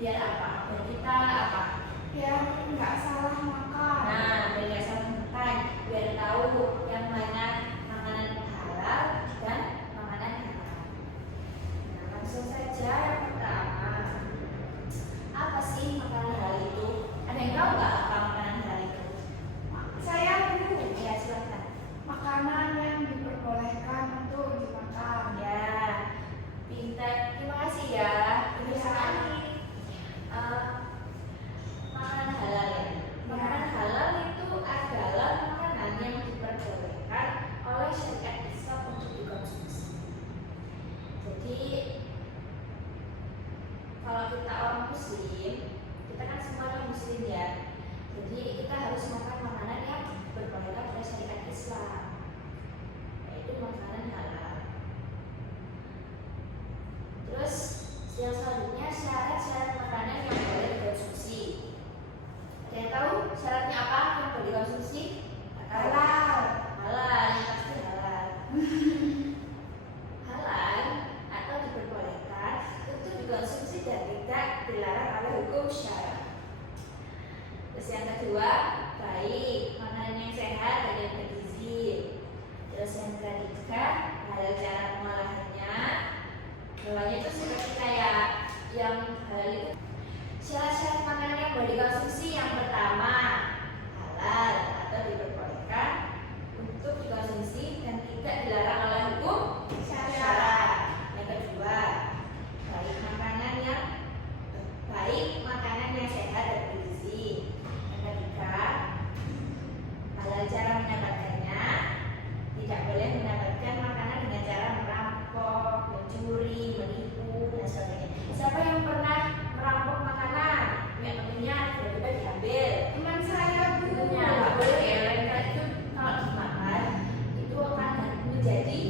Biar apa? Biar kita apa? Biar nggak salah makan. Nah, biar nggak salah makan. Biar tahu yang mana makanan halal dan makanan haram. Nah, langsung saja yang pertama. Apa sih makanan halal itu? Ada yang tahu nggak apa makanan halal itu? Saya dulu. Ya, silakan. Makanan yang diperbolehkan untuk dimakan. Ya, pintar. Terima kasih ya. Pintar sekali. Makanan halal ya. Makanan halal itu adalah makanan yang diperbolehkan oleh syariat Islam untuk dikonsumsi. Jadi kalau kita orang muslim, kita kan semuanya muslim ya. Jadi kita harus makan makanan yang diperbolehkan oleh syariat Islam, yaitu makanan halal. Terus yang selanjutnya syarat-syarat makanan yang boleh dikonsumsi. Ada yang tahu syaratnya apa yang boleh dikonsumsi? Halal. Halal, yang pasti halal. Halal atau diperbolehkan untuk dikonsumsi dan tidak dilarang oleh hukum syara. Terus yang kedua, baik makanan yang sehat dan yang bergizi. Terus yang ketiga, halal cara pengolahannya. Bawahnya itu seperti kayak yang halal itu. Syarat-syarat makanan yang boleh dikonsumsi yang pertama, halal atau diperbolehkan untuk dikonsumsi dan tidak dilarang oleh hukum syara. Yang kedua, baik makanan yang sehat dan bergizi. Yang ketiga, halal cara mendapatkannya. Tidak boleh mendapatkan makanan dengan cara merampok, mencuri, menipu dan sebagainya. Siapa yang pernah merampok makanan? Punya temennya tiba-tiba diambil. Teman saya dulu. Nggak boleh ya, karena itu kalau dimakan itu akan menjadi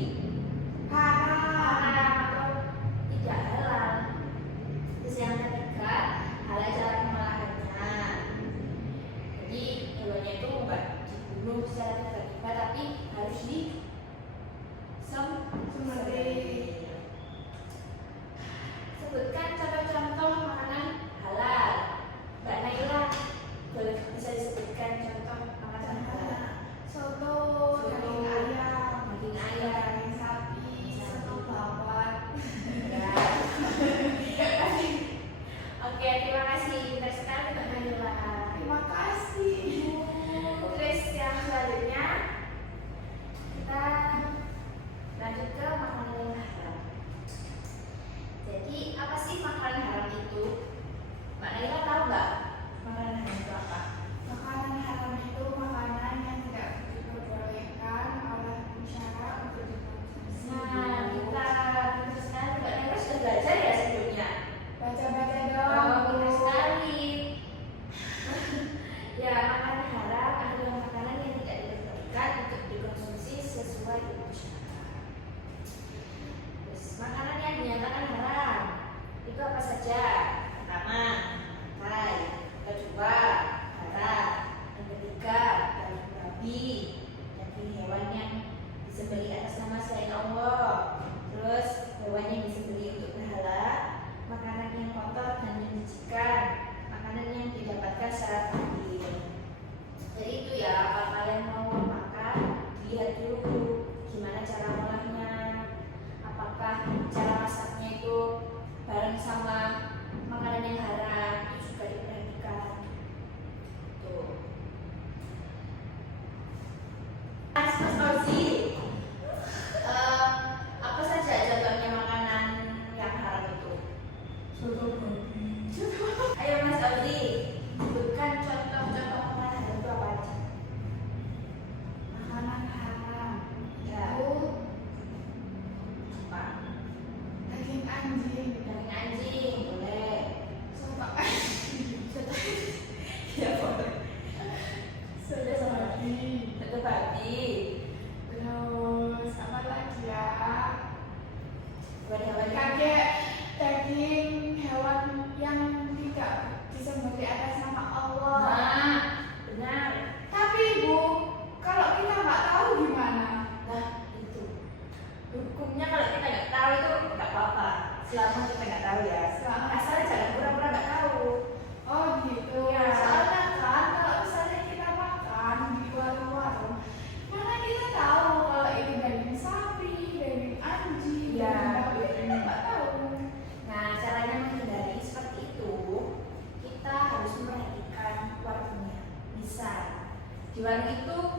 Di warung itu